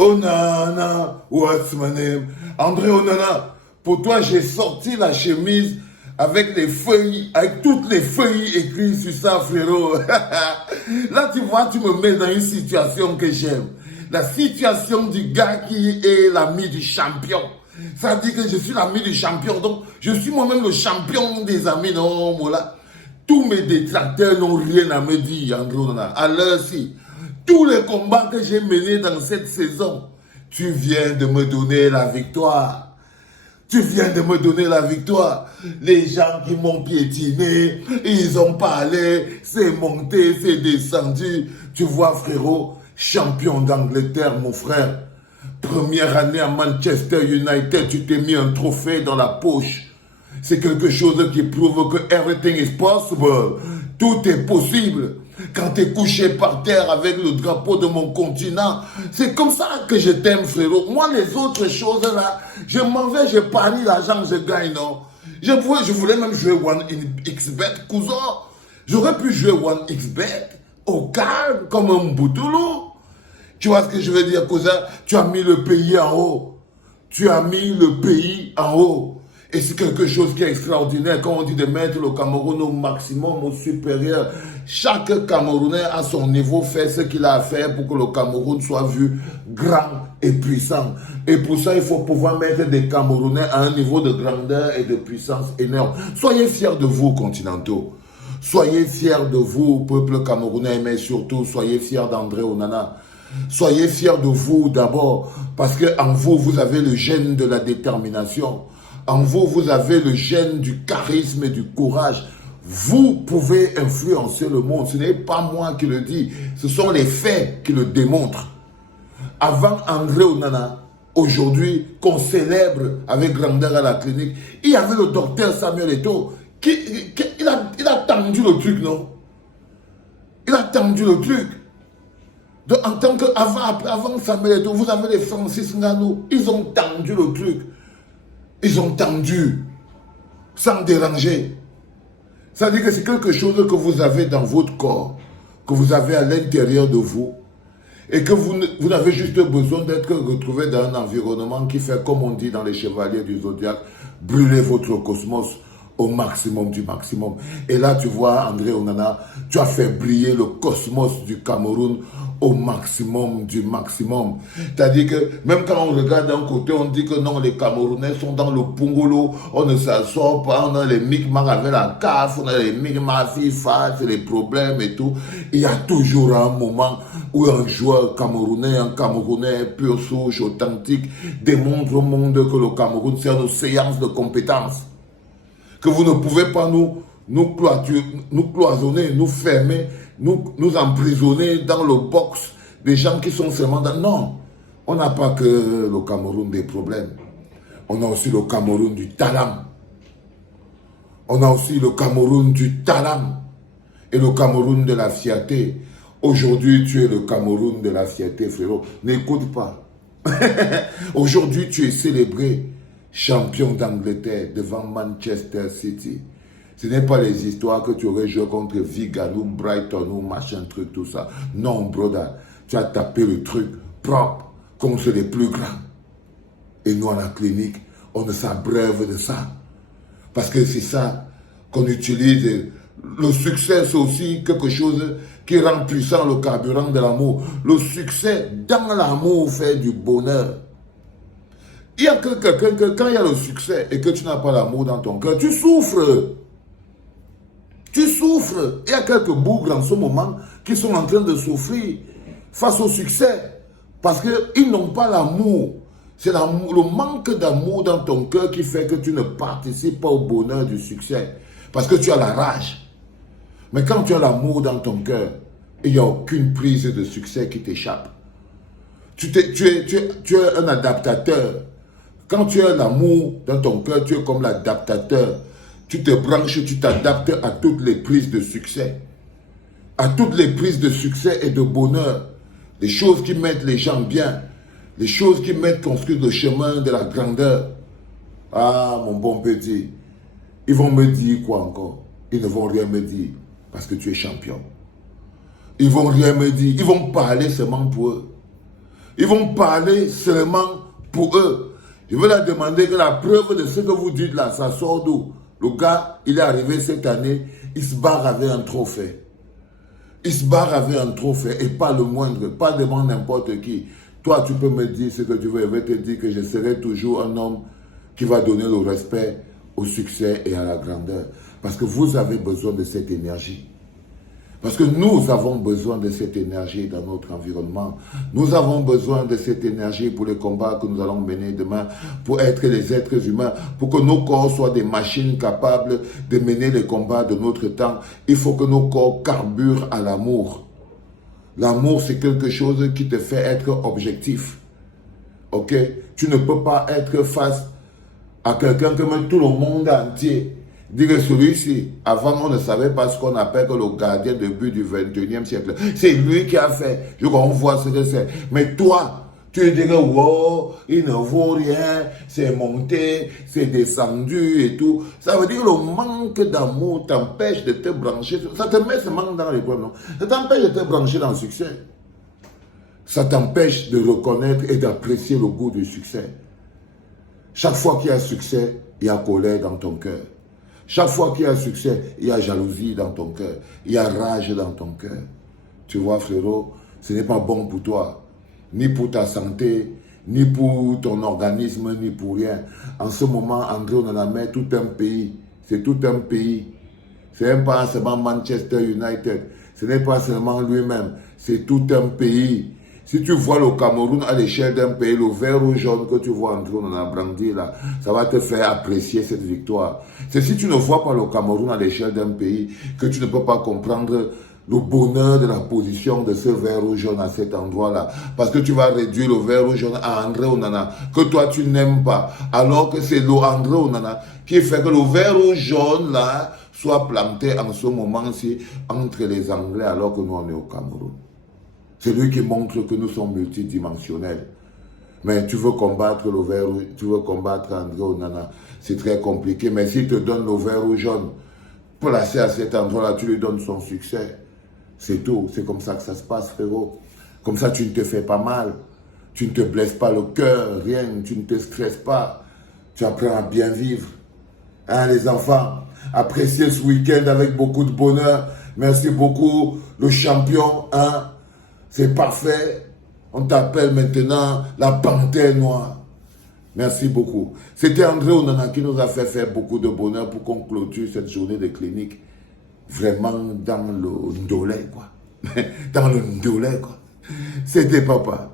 Onana, what's my name? André Onana, pour toi, j'ai sorti la chemise avec les feuilles, avec toutes les feuilles écrites sur ça, frérot. Là, tu vois, tu me mets dans une situation que j'aime. La situation du gars qui est l'ami du champion. Ça dit que je suis l'ami du champion. Donc, je suis moi-même le champion des amis. Non, voilà. Tous mes détracteurs n'ont rien à me dire, André Onana. À l'heure-ci, tous les combats que j'ai menés dans cette saison, tu viens de me donner la victoire. Tu viens de me donner la victoire. Les gens qui m'ont piétiné, ils ont parlé, c'est monté, c'est descendu. Tu vois, frérot, champion d'Angleterre, mon frère. Première année à Manchester United, tu t'es mis un trophée dans la poche. C'est quelque chose qui prouve que everything is possible. Tout est possible. Quand tu es couché par terre avec le drapeau de mon continent, c'est comme ça que je t'aime, frérot. Moi, les autres choses là, je m'en vais, je parie l'argent, je gagne, non. Je voulais même jouer 1xBet, cousin. J'aurais pu jouer 1xBet au calme, comme un boutoulou. Tu vois ce que je veux dire, cousin? Tu as mis le pays en haut. Tu as mis le pays en haut. Et c'est quelque chose qui est extraordinaire quand on dit de mettre le Cameroun au maximum, au supérieur. Chaque Camerounais à son niveau fait ce qu'il a à faire pour que le Cameroun soit vu grand et puissant. Et pour ça, il faut pouvoir mettre des Camerounais à un niveau de grandeur et de puissance énorme. Soyez fiers de vous, continentaux. Soyez fiers de vous, peuple camerounais, mais surtout, soyez fiers d'André Onana. Soyez fiers de vous d'abord, parce qu'en vous, vous avez le gène de la détermination. En vous, vous avez le gène du charisme et du courage. Vous pouvez influencer le monde. Ce n'est pas moi qui le dis. Ce sont les faits qui le démontrent. Avant André Onana, aujourd'hui, qu'on célèbre avec grandeur à la clinique, il y avait le docteur Samuel Eto'o. Il a tendu le truc, non? Il a tendu le truc. Donc, en tant qu'avant Samuel Eto'o, vous avez les Francis Ngannou. Ils ont tendu le truc. Ils ont tendu, sans déranger. Ça veut dire que c'est quelque chose que vous avez dans votre corps, que vous avez à l'intérieur de vous, et que vous avez juste besoin d'être retrouvé dans un environnement qui fait, comme on dit dans les chevaliers du Zodiaque, brûler votre cosmos au maximum du maximum. Et là, tu vois, André Onana, tu as fait briller le cosmos du Cameroun au maximum du maximum. C'est-à-dire que même quand on regarde d'un côté, on dit que non, les Camerounais sont dans le pungolo, on ne s'assoit pas, on a les micmacs avec la CAF, on a les micmacs FIFA, c'est les problèmes et tout. Il y a toujours un moment où un joueur camerounais, un Camerounais pur souche, authentique, démontre au monde que le Cameroun, c'est une séance de compétences. Que vous ne pouvez pas nous cloisonner, nous fermer, nous emprisonner dans le box des gens qui sont seulement dans... Non, on n'a pas que le Cameroun des problèmes. On a aussi le Cameroun du talent. On a aussi le Cameroun du talent et le Cameroun de la fierté. Aujourd'hui, tu es le Cameroun de la fierté, frérot. N'écoute pas. Aujourd'hui, tu es célébré champion d'Angleterre devant Manchester City. Ce n'est pas les histoires que tu aurais joué contre Wigan ou Brighton ou machin truc, tout ça. Non, brother, tu as tapé le truc propre contre les plus grands. Et nous, à la clinique, on ne s'abreuve de ça. Parce que c'est ça qu'on utilise. Le succès, c'est aussi quelque chose qui rend puissant le carburant de l'amour. Le succès dans l'amour fait du bonheur. Il y a que quelqu'un que quand il y a le succès et que tu n'as pas l'amour dans ton cœur, tu souffres. Tu souffres. Il y a quelques bougres en ce moment qui sont en train de souffrir face au succès. Parce qu'ils n'ont pas l'amour. C'est le manque d'amour dans ton cœur qui fait que tu ne participes pas au bonheur du succès. Parce que tu as la rage. Mais quand tu as l'amour dans ton cœur, il n'y a aucune prise de succès qui t'échappe. Tu es un adaptateur. Quand tu as l'amour dans ton cœur, tu es comme l'adaptateur. Tu te branches, tu t'adaptes à toutes les prises de succès. À toutes les prises de succès et de bonheur. Les choses qui mettent les gens bien. Les choses qui mettent construire le chemin de la grandeur. Ah, mon bon petit. Ils vont me dire quoi encore? Ils ne vont rien me dire. Parce que tu es champion. Ils vont rien me dire. Ils vont parler seulement pour eux. Ils vont parler seulement pour eux. Je veux leur demander que la preuve de ce que vous dites là, ça sort d'où? Le gars, il est arrivé cette année, il se barre avec un trophée. Il se barre avec un trophée et pas le moindre, pas devant n'importe qui. Toi, tu peux me dire ce que tu veux, je vais te dire que je serai toujours un homme qui va donner le respect au succès et à la grandeur. Parce que vous avez besoin de cette énergie. Parce que nous avons besoin de cette énergie dans notre environnement. Nous avons besoin de cette énergie pour les combats que nous allons mener demain, pour être les êtres humains, pour que nos corps soient des machines capables de mener les combats de notre temps. Il faut que nos corps carburent à l'amour. L'amour, c'est quelque chose qui te fait être objectif. Ok? Tu ne peux pas être face à quelqu'un que même tout le monde entier dit que celui-ci, avant on ne savait pas ce qu'on appelle que le gardien de but du 21e siècle. C'est lui qui a fait. On voit ce que c'est. Mais toi, tu dis que wow, il ne vaut rien, c'est monté, c'est descendu et tout. Ça veut dire que le manque d'amour t'empêche de te brancher. Ça te met ce manque dans les points, non? Ça t'empêche de te brancher dans le succès. Ça t'empêche de reconnaître et d'apprécier le goût du succès. Chaque fois qu'il y a succès, il y a colère dans ton cœur. Chaque fois qu'il y a succès, il y a jalousie dans ton cœur. Il y a rage dans ton cœur. Tu vois, frérot, ce n'est pas bon pour toi. Ni pour ta santé, ni pour ton organisme, ni pour rien. En ce moment, André Onana met tout un pays. C'est tout un pays. Ce n'est pas seulement Manchester United. Ce n'est pas seulement lui-même. C'est tout un pays. Si tu vois le Cameroun à l'échelle d'un pays, le vert ou jaune que tu vois André Onana brandir là, ça va te faire apprécier cette victoire. C'est si tu ne vois pas le Cameroun à l'échelle d'un pays que tu ne peux pas comprendre le bonheur de la position de ce vert ou jaune à cet endroit-là. Parce que tu vas réduire le vert ou jaune à André Onana, que toi tu n'aimes pas. Alors que c'est le André Onana qui fait que le vert ou jaune là soit planté en ce moment-ci entre les Anglais alors que nous on est au Cameroun. C'est lui qui montre que nous sommes multidimensionnels. Mais tu veux combattre le vert, tu veux combattre André Onana, c'est très compliqué. Mais s'il te donne le vert ou jaune, placé à cet endroit-là, tu lui donnes son succès. C'est tout. C'est comme ça que ça se passe, frérot. Comme ça, tu ne te fais pas mal. Tu ne te blesses pas le cœur, rien. Tu ne te stresses pas. Tu apprends à bien vivre. Hein, les enfants? Appréciez ce week-end avec beaucoup de bonheur. Merci beaucoup, le champion, hein? C'est parfait. On t'appelle maintenant la panthère noire. Merci beaucoup. C'était André Onana qui nous a fait faire beaucoup de bonheur pour qu'on clôture cette journée de clinique. Vraiment dans le ndolé, quoi. Dans le ndolé, quoi. C'était papa.